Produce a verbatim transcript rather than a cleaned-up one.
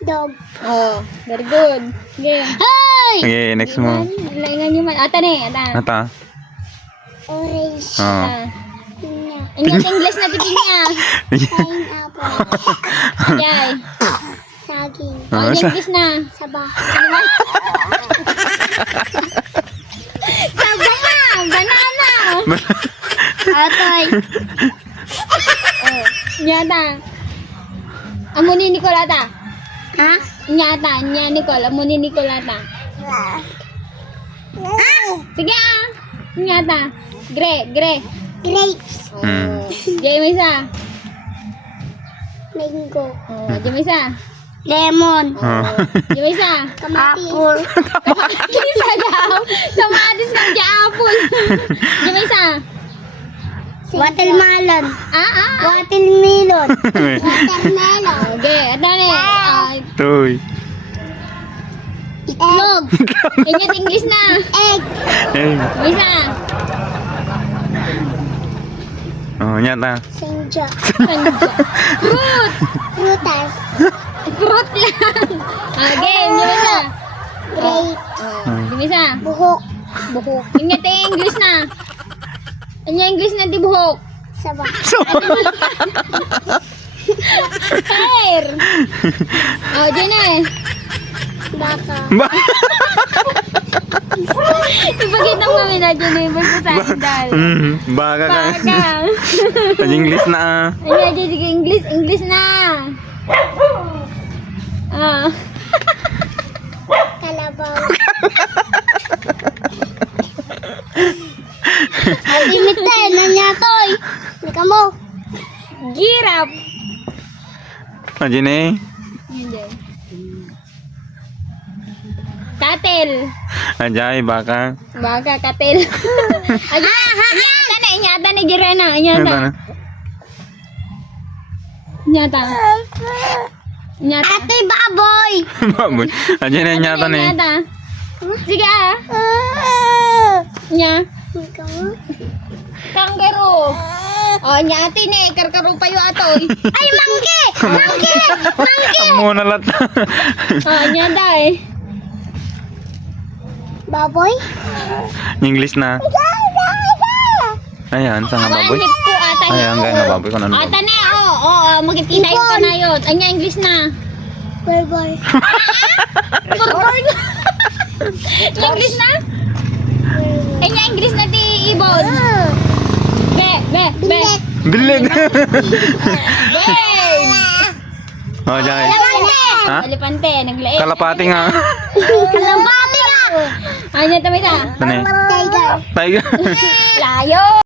Dog. Oh, very good. Okay. Hey! Okay, next mo. Laingan nyo man. Ata ni, ata. Ata. Orange. Oh. Ata. Pinya. Ingat English na tipin niya. Pineapple. Jai. Saging. Oh, Ah, sa- English na. Saba. Sabi na, banana. Atoy. Oh, nyata. Amo ni Nicolata. Ha? Nyata, nya Nicol, amo ni Nicolata. Ah. Sige ah. Nyata. Gre, gre. Grapes. Hmm. Jay mo isa. Mango. Oh, jay mo isa. Lemon. Oh. Jay mo isa. Kamatis. Isa daw. Kamatis kang di apple. Jay mo isa. Watermelon. Ah, ah. Watermelon. Watermelon. Okay, ito na eh. Tuy. Itlog. Ingat English na. Egg. Eh. Jay mo isa. Oh, nyata. Senja. Fruit. Prutas. Fruit lang. Ah, game. Jay mo isa. Grape. Oh, jay mo isa. Buhok. Buhok. Ingat eh, English na. Ano English na di buhok? Saba. Hair. Oh, dyan eh. Baka. Ba- Ipagkita mo kami na dyan eh. Basta sa akin dahil. Hmm, Baka ka. Baka. Ang English na ah. Ano dyan, sige, English, English na. Ah. Kalabaw. Ay, limit tayo. Nanyatoy. Nika mo. Girap. Ah, dyan eh. Yan dyan. Katil. Ajay, baka. Baka, katil. Ayan, inyata na, inyata na, girena, inyata. Nyata na. Inyata. Inyata. Ate baboy. Baboy. Ajay na nyata na eh. Inyata. Sige ah. Nya. Nika mo. Kangaroo. Oh, nyati ni, karkaro pa yung atoy. Ay, mangke. Mangke. Mangke. Amo na lat. Oh, nyata eh. Baboy. English na. Ayan, saan nga baboy? Wanip ko ata niya. Ayan, kaya nga baboy ko na Ata na, oo, oh, oh, magkikita yung kanayot. Anya English na. Burger. Burger. English na? Anya English na ti ibon. Be, be, be. Bilet. Bilid. Be. Oh, Jay. Ha? Kalipante, naglae. Kalapati nga. Kalabati nga. Anya tamay ta. Ano eh? Tiger. Tiger. Layo.